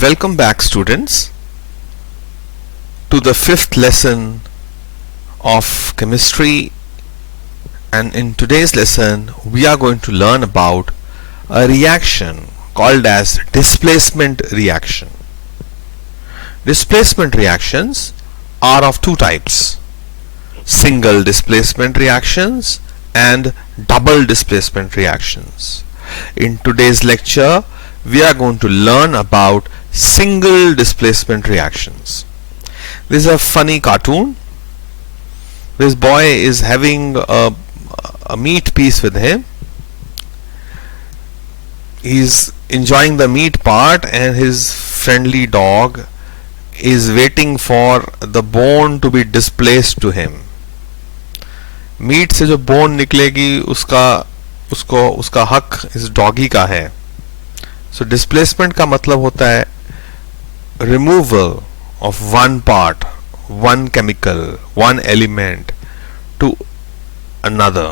Welcome back, students, to the fifth lesson of chemistry, and in today's lesson we are going to learn about a reaction called as displacement reaction. Displacement reactions are of two types: single displacement reactions and double displacement reactions. In today's lecture we are going to learn about single displacement reactions. This is a funny cartoon. This boy is having a meat piece with him. He's enjoying the meat part and his friendly dog is waiting for the bone to be displaced to him. Meat से जो bone निकलेगी उसका हक इस doggy का है. So displacement का मतलब होता है removal of one part, one chemical, one element to another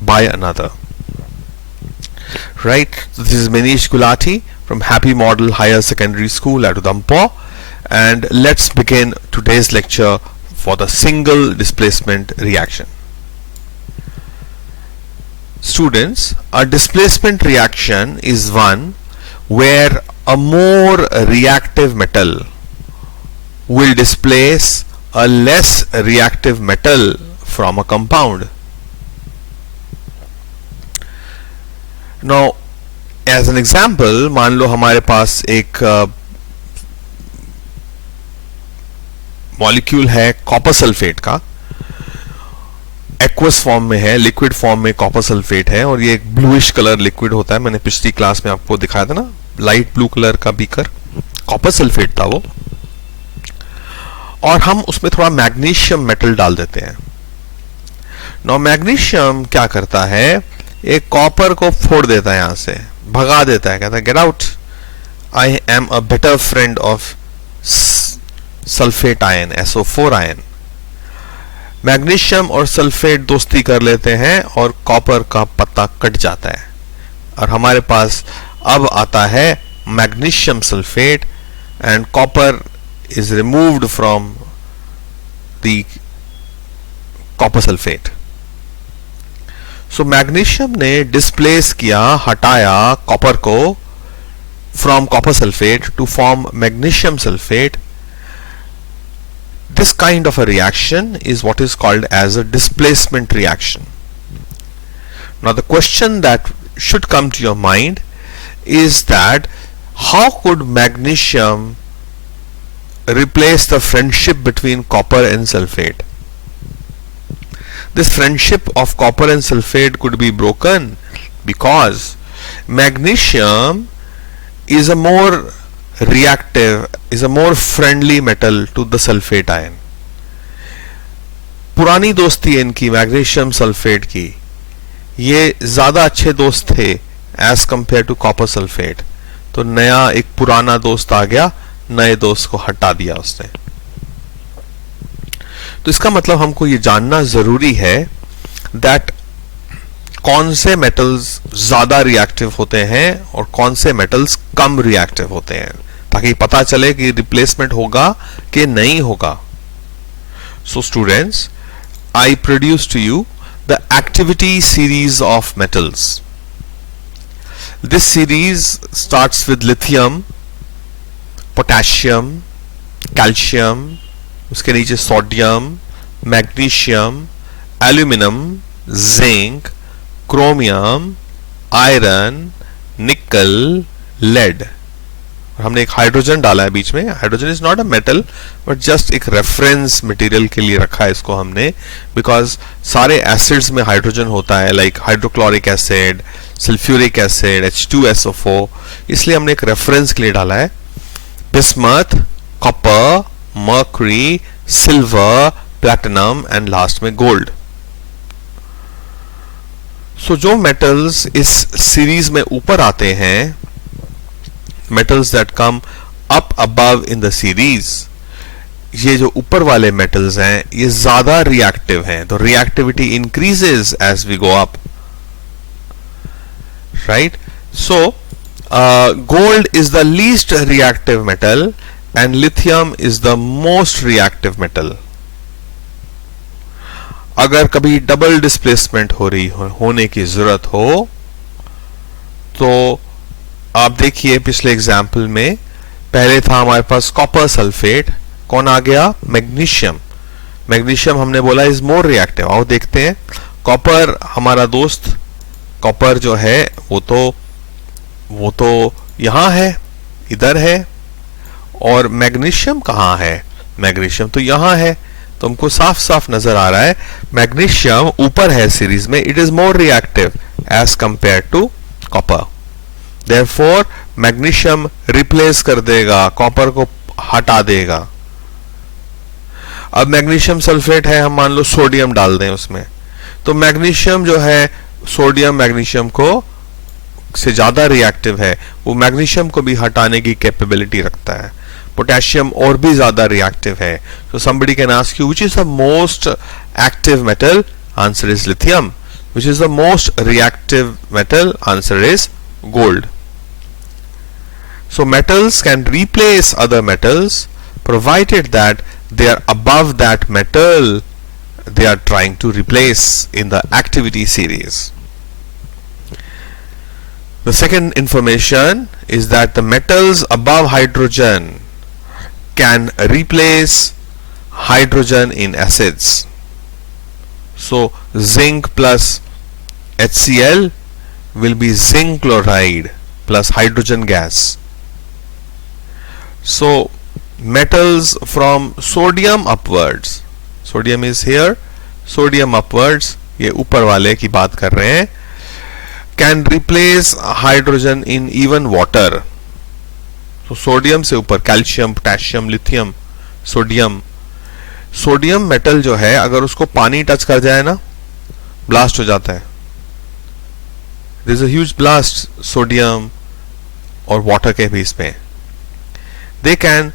by another. Right? So this is Manish Gulati from Happy Model Higher Secondary School at Udhampur, and let's begin today's lecture for the single displacement reaction. Students, a displacement reaction is one where a more reactive metal will displace a less reactive metal from a compound. Now, as an example, मान लो हमारे पास एक molecule है copper sulphate का, aqueous form में है, liquid form में copper sulphate है, और ये एक ब्लूइश कलर लिक्विड होता है. मैंने पिछली क्लास में आपको दिखाया था ना, लाइट ब्लू कलर का बीकर, कॉपर सल्फेट था वो, और हम उसमें थोड़ा मैग्नीशियम मेटल डाल देते हैं. नौ मैग्नीशियम क्या करता है, एक कॉपर को फोड़ देता है, यहां से भगा देता है, कहता है get out, I am a better friend of sulphate ion, SO4 ion. Magnesium और सल्फेट दोस्ती कर लेते हैं और कॉपर का पत्ता कट जाता है, और हमारे पास अब आता है magnesium sulphate, and copper is removed from the copper sulphate. So magnesium ने डिस्प्लेस किया, हटाया कॉपर को from copper sulphate to form magnesium sulphate. This kind of a reaction is what is called as a displacement reaction. Now the question that should come to your mind is that how could magnesium replace the friendship between copper and sulfate? This friendship of copper and sulfate could be broken because magnesium is a more reactive, is a more friendly metal to the sulfate ion. पुरानी दोस्ती इनकी magnesium sulphate की, ये ज्यादा अच्छे दोस्त थे as compared to copper sulphate. तो नया एक पुराना दोस्त आ गया, नए दोस्त को हटा दिया उसने. तो इसका मतलब हमको ये जानना जरूरी है दैट कौन से मेटल्स ज्यादा रिएक्टिव होते हैं और कौन से मेटल्स कम रिएक्टिव होते हैं, ताकि पता चले कि रिप्लेसमेंट होगा कि नहीं होगा. So students, I produce to you the activity series of metals. This series starts with lithium, potassium, calcium, उसके नीचे sodium, magnesium, aluminum, zinc, chromium, iron, nickel, lead. हमने एक हाइड्रोजन डाला है बीच में. Hydrogen is not a metal but just एक reference material के लिए रखा है इसको हमने, बिकॉज सारे एसिड्स में हाइड्रोजन होता है, like hydrochloric acid, sulphuric acid, H2SO4, इसलिए हमने एक रेफरेंस के लिए डाला है. Bismuth, copper, mercury, silver, platinum and last में गोल्ड. सो जो मेटल्स इस सीरीज में ऊपर आते हैं, metals that come up above in the series, ये जो ऊपर वाले metals हैं ये ज्यादा reactive हैं, तो reactivity increases as we go up, right? So gold is the least reactive metal and lithium is the most reactive metal. अगर कभी डबल डिस्प्लेसमेंट होने की जरूरत हो तो आप देखिए पिछले एग्जाम्पल में पहले था हमारे पास कॉपर सल्फेट, कौन आ गया? मैग्नीशियम. मैग्नीशियम हमने बोला इज मोर रिएक्टिव. आओ देखते हैं. कॉपर हमारा दोस्त, कॉपर जो है वो तो यहां है, इधर है. और मैग्नीशियम कहां है? मैग्नीशियम तो यहां है. तो हमको साफ साफ नजर आ रहा है मैग्नीशियम ऊपर है सीरीज में. It is more reactive as compared to copper. Therefore magnesium replace कर देगा, कॉपर को हटा देगा. अब मैग्नीशियम सल्फेट है, हम मान लो सोडियम डाल दें उसमें, तो मैग्नीशियम जो है सोडियम मैग्नीशियम को से ज्यादा रिएक्टिव है, वो मैग्नीशियम को भी हटाने की कैपेबिलिटी रखता है. पोटेशियम और भी ज्यादा रिएक्टिव है. so somebody can ask you which is the most active metal? Answer is lithium. Which is the most reactive metal? Answer is gold. So metals can replace other metals provided that they are above that metal they are trying to replace in the activity series. The second information is that the metals above hydrogen can replace hydrogen in acids. So zinc plus HCl will be zinc chloride plus hydrogen gas. So metals from sodium upwards, sodium is here, sodium upwards, ये ऊपर वाले की बात कर रहे हैं, can replace hydrogen in even water. तो sodium से ऊपर calcium, potassium, lithium, sodium metal जो है अगर उसको पानी टच कर जाए ना, ब्लास्ट हो जाता है. There is a huge blast sodium और वाटर के बीच में. They can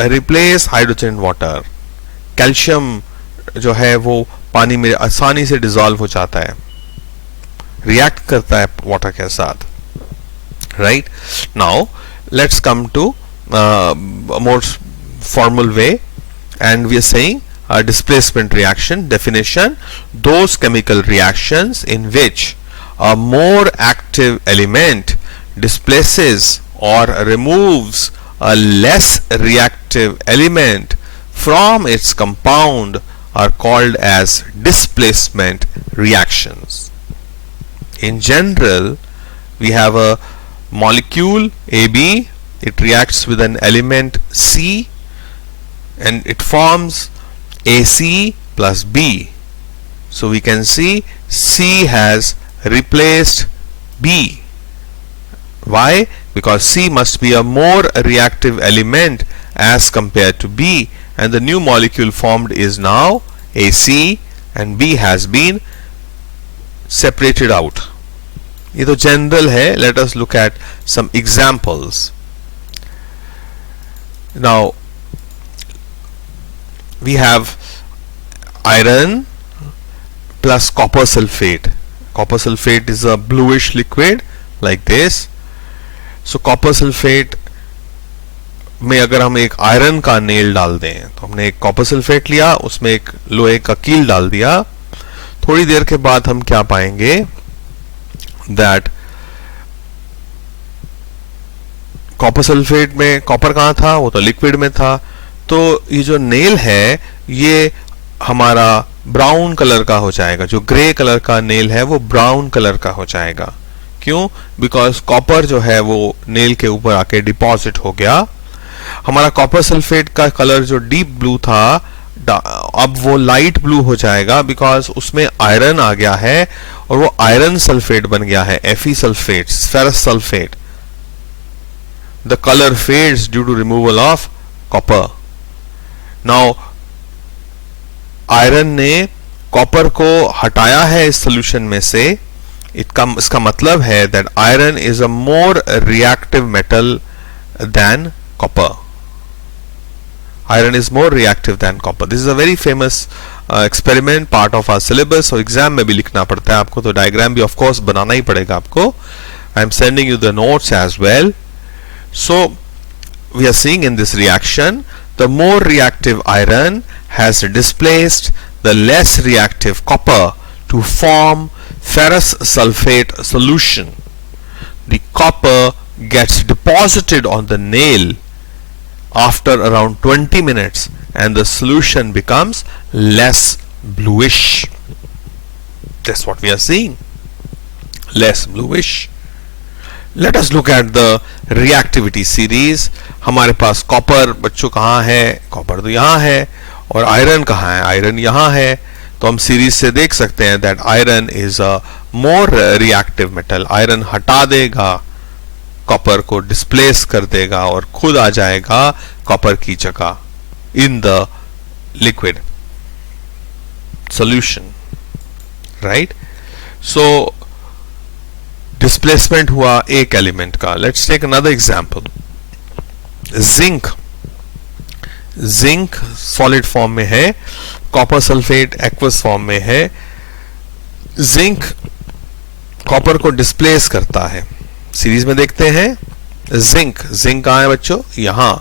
replace hydrogen in water. Calcium जो है वो पानी में आसानी से डिसॉल्व हो जाता है, रिएक्ट करता है वाटर के साथ. Right now let's come to a more formal way, and we are saying a displacement reaction definition: those chemical reactions in which a more active element displaces or removes a less reactive element from its compound are called as displacement reactions. In general, we have a molecule AB, it reacts with an element C and it forms AC plus B. So we can see C has replaced B. Why? Because C must be a more reactive element as compared to B, and the new molecule formed is now AC and B has been separated out. ये तो general है. Let us look at some examples. Now we have iron plus copper sulphate. Copper sulphate is a bluish liquid like this. So copper sulphate में अगर हम एक iron का nail डाल दें, तो हमने एक कॉपर सल्फेट लिया, उसमें एक लोहे का कील डाल दिया. थोड़ी देर के बाद हम क्या पाएंगे? that कॉपर सल्फेट में कॉपर कहां था? वो तो लिक्विड में था. तो ये जो नेल है ये हमारा ब्राउन कलर का हो जाएगा. जो ग्रे कलर का नेल है वो ब्राउन कलर का हो जाएगा. क्यों? बिकॉज कॉपर जो है वो नेल के ऊपर आके डिपॉजिट हो गया. हमारा कॉपर सल्फेट का कलर जो डीप ब्लू था अब वो लाइट ब्लू हो जाएगा बिकॉज उसमें आयरन आ गया है और वो आयरन सल्फेट बन गया है, Fe sulphate, ferrous sulphate. The colour fades due to removal of copper. Now iron ने कॉपर को हटाया है इस सोल्यूशन में से. इसका मतलब है that iron is a more reactive metal than copper. Iron is more reactive than copper. This is a very famous experiment, part of our syllabus. So exam में भी लिखना पड़ता है आपको, तो डायग्राम भी ऑफ कोर्स बनाना ही पड़ेगा आपको. I'm sending you the notes as well. So we are seeing in this reaction, the more reactive iron has displaced the less reactive copper to form ferrous sulfate solution. The copper gets deposited on the nail after around 20 minutes and the solution becomes less bluish. That's what we are seeing, less bluish. Let us look at the reactivity series. हमारे पास copper बच्चों कहाँ है, copper तो यहाँ है, और iron कहाँ है, आयरन यहाँ है. तो हम सीरीज से देख सकते हैं that iron is a more reactive metal. Iron हटा देगा, कॉपर को डिस्प्लेस कर देगा और खुद आ जाएगा कॉपर की जगह in the liquid solution, right? So displacement हुआ एक एलिमेंट का. Let's take another example. Zinc. Zinc solid form में है, कॉपर सल्फेट एक्वस फॉर्म में है. जिंक कॉपर को डिस्प्लेस करता है. सीरीज में देखते हैं. जिंक, जिंक कहां है बच्चों? यहां.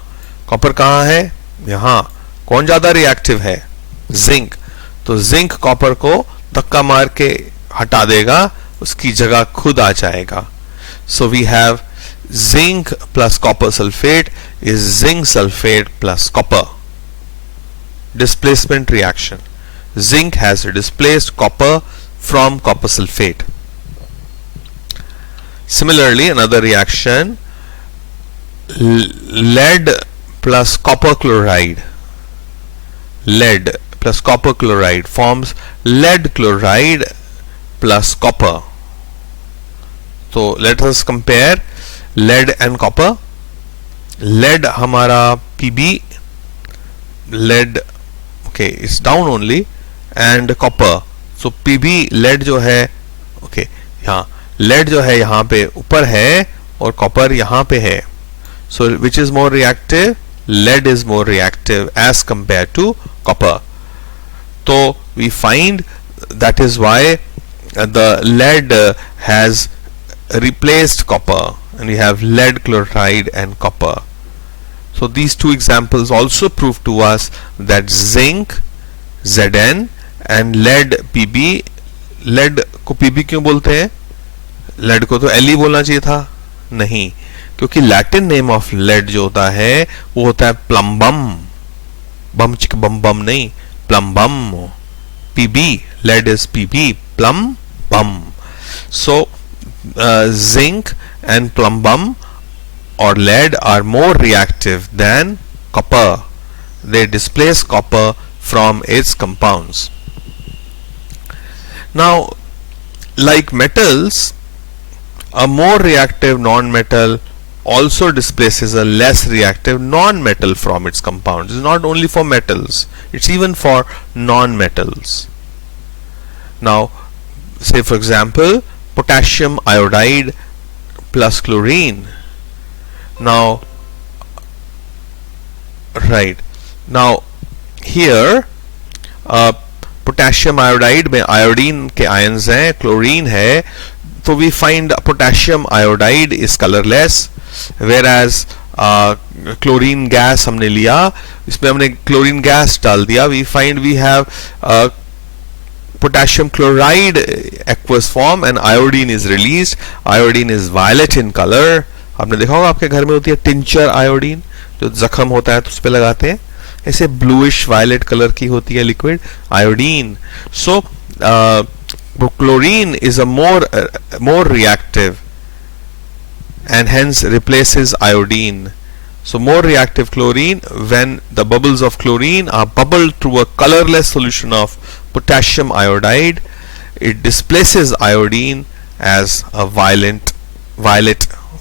कॉपर कहां है? यहां. कौन ज्यादा रिएक्टिव है? जिंक. तो जिंक कॉपर को धक्का मार के हटा देगा, उसकी जगह खुद आ जाएगा. So we have zinc plus copper sulphate is zinc sulphate plus copper. Displacement reaction. Zinc has displaced copper from copper sulfate. Similarly, another reaction, lead plus copper chloride. Lead plus copper chloride forms lead chloride plus copper. So let us compare lead and copper. Lead हमारा Pb, lead okay is down only, and copper. So Pb lead जो है okay यहाँ lead जो है यहाँ पे ऊपर है और copper यहाँ पे है. So which is more reactive? Lead is more reactive as compared to copper. So we find that is why the lead has replaced copper, and we have lead chloride and copper. So these two examples also prove to us that zinc Zn and lead Pb. lead को Pb क्यों बोलते हैं? lead को तो Le बोलना चाहिए था. नहीं, क्योंकि लैटिन नेम ऑफ lead जो होता है वो होता है प्लम्बम. बम चिक बम बम नहीं, plumbum. Pb, lead is Pb, plum bum. So zinc and plumbum or lead are more reactive than copper. They displace copper from its compounds. Now, like metals, a more reactive non-metal also displaces a less reactive non-metal from its compounds. It's not only for metals, it's even for non-metals. Now, say for example, potassium iodide plus chlorine. Now, right now here potassium iodide में iodine के ions हैं, chlorine है, तो we find potassium iodide is colorless, whereas chlorine gas हमने लिया, इसमें हमने chlorine gas डाल दिया, we find we have potassium chloride aqueous form and iodine is released. Iodine is violet in color. आपने देखा होगा आपके घर में होती है टिंचर आयोडीन, जो जख्म होता है तो उस पे लगाते हैं. ऐसे ब्लूइश वायलेट कलर की होती है liquid iodine. So chlorine is a more reactive and hence replaces iodine. So more reactive chlorine, when the bubbles of chlorine are bubbled through a colorless solution of potassium iodide, it displaces iodine as a violet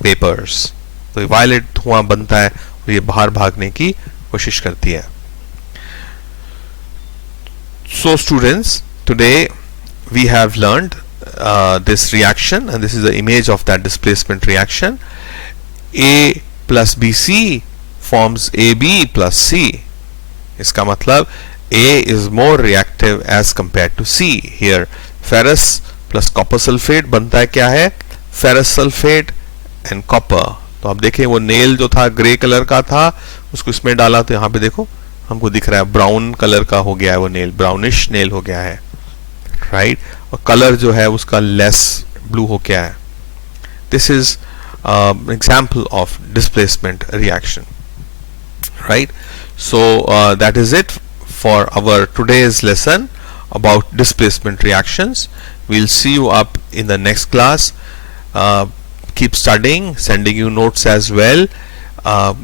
vapors. तो violet धुआं बनता है और ये बाहर भागने की कोशिश करती है. So students, today we have learned this reaction, and this is the image of that displacement reaction. A plus BC forms AB plus C. इसका मतलब A is more reactive as compared to C. Here ferrous plus copper sulfate बनता है क्या है? Ferrous sulphate and copper. तो आप देखें वो नेल जो था ग्रे कलर का था, उसको इसमें डाला तो यहाँ पे देखो हमको दिख रहा है ब्राउन कलर का हो गया है, वो नेल ब्राउनिश नेल हो गया है, राइट। और कलर जो है उसका लेस ब्लू हो गया है। This is example of displacement reaction, right? So that is it for our today's lesson about displacement reactions. We'll see you up in the next class. Keep studying, sending you notes as well.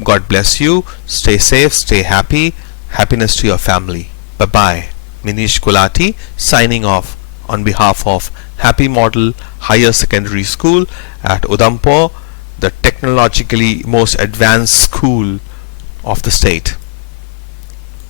God bless you. Stay safe, stay happy. Happiness to your family. Bye bye. Minish Gulati signing off on behalf of Happy Model Higher Secondary School at Udhampur, the technologically most advanced school of the state.